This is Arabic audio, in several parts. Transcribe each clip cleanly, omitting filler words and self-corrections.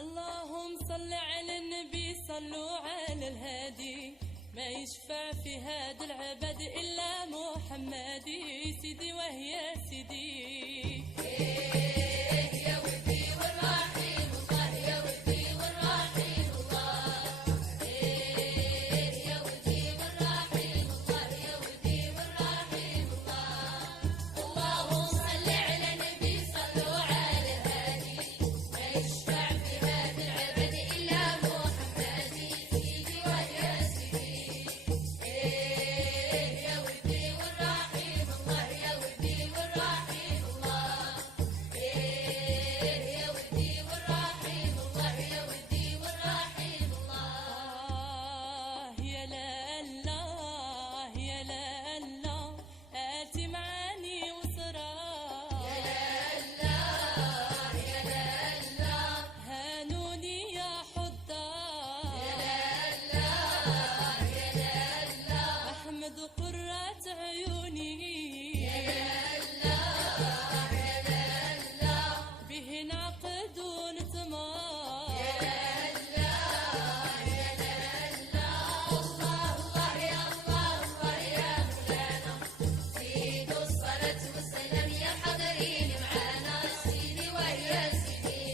اللهم صل على النبي، صلوا على الهادي، ما يشفع في هذا العبد إلا محمدي. سيدي وهي سيدي يا ودي والرحيم الله، يا ودي والرحيم الله، يا ودي والرحيم الله، يا ودي والرحيم الله. اللهم صل على النبي، صلوا على الهادي، ما يشفع في هذا العبد إلا محمدي. سيدي ويا سيدي يا ودي والرحيم الله، يا ودي والرحيم الله، يا ودي والرحيم الله، يا ودي والرحيم الله. يا لا الله يا لا الله، آتي معاني وسرى. يا لا الله هانوني يا حضار، يا لا الله أحمد قرة عيوني. به نعقد ونتمار. زيد الصلاة والسلام يا حاضرين معانا. سيدي ويا سيدي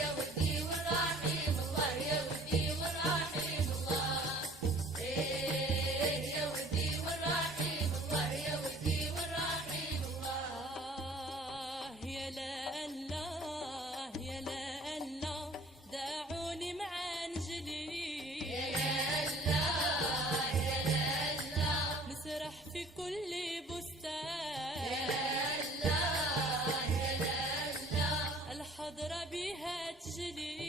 يا ودي والرحيم الله، يا ودي والرحيم الله، يا ودي والرحيم الله، يا ودي والرحيم الله. يا لا الله يا لا الله، دعوني مع نجلي. نسرح في كل بستان، الحضرة بها تجلي.